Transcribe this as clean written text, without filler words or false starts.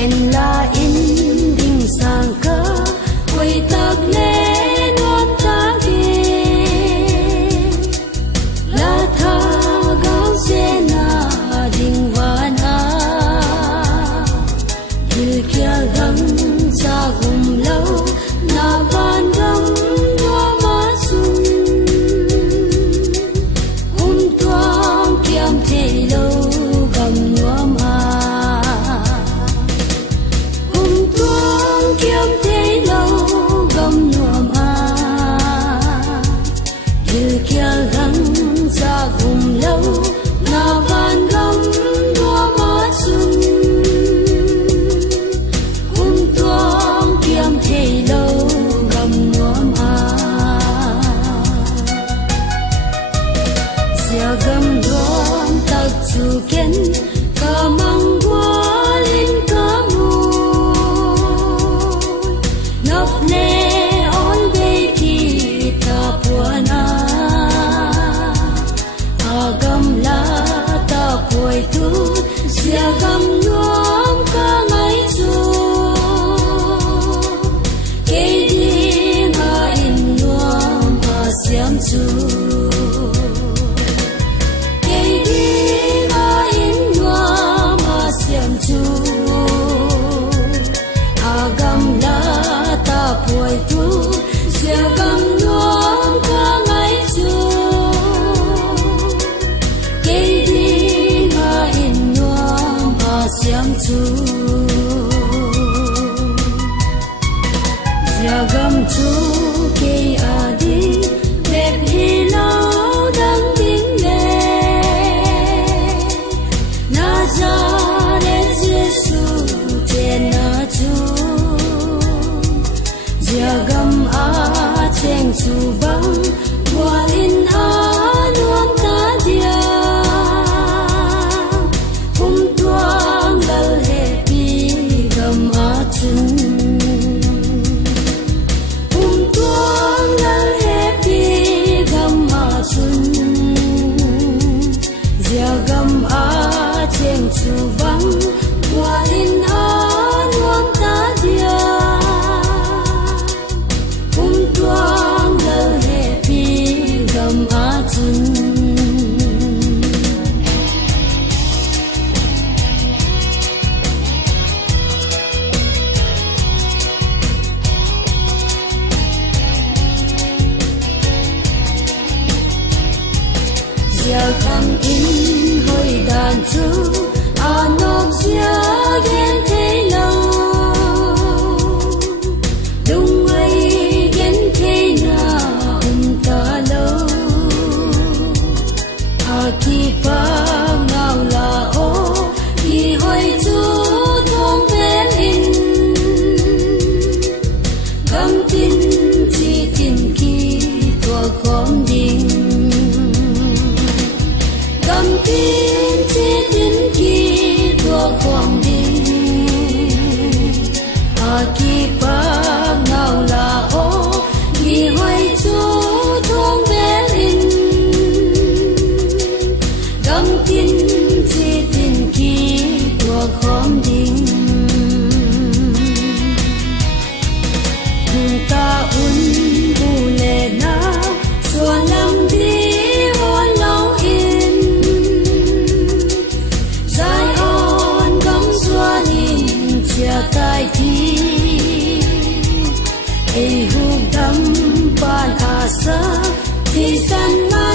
ken la in ding sang ka quay tag lên ôm ta đi la tha gao se na ding van a hil kia gam sa gum lâu na van gam no ma sun tuang kiam the lâu gam nuam a kiam thế lâu gom nuam a hil kia gắng ra gum lâu na van gom nuam a sun tuang kiam thế lâu gom nuam a sia gam nuam tak chu ken ka mang walin ka sia gam nuam ka ngai chu ke ding a in nuam a siam chu ke ding a in nuam a siam chu a gam la ta poi tu sia gam nuam ka ngai chu ke ding a in siam chu sia gam chu ke a di đẹp hi lâu đang tiếng lệ na ra đến Giêsu trên na chu sia gam a cheng chu bang qua in a nuam ta dia chu bang qua in a nuam ta dia tuang dal happy gam a chun giờ kam in hoi dan chu anok sia gen thế lâu đúng ấy gen thế na ta lâu aki pa ngao la o ki hoi chu thong ven in gam tin chi tin ki tua khom ding gam tin chi tin ki quang đi aki pa ngao la o gi hoi chu thong ven in gam tin chi tin ki tua khom ding ta un bu le na suan lam đi hon lâu in zai chia tai thi ei hu dam pan asa thi san ma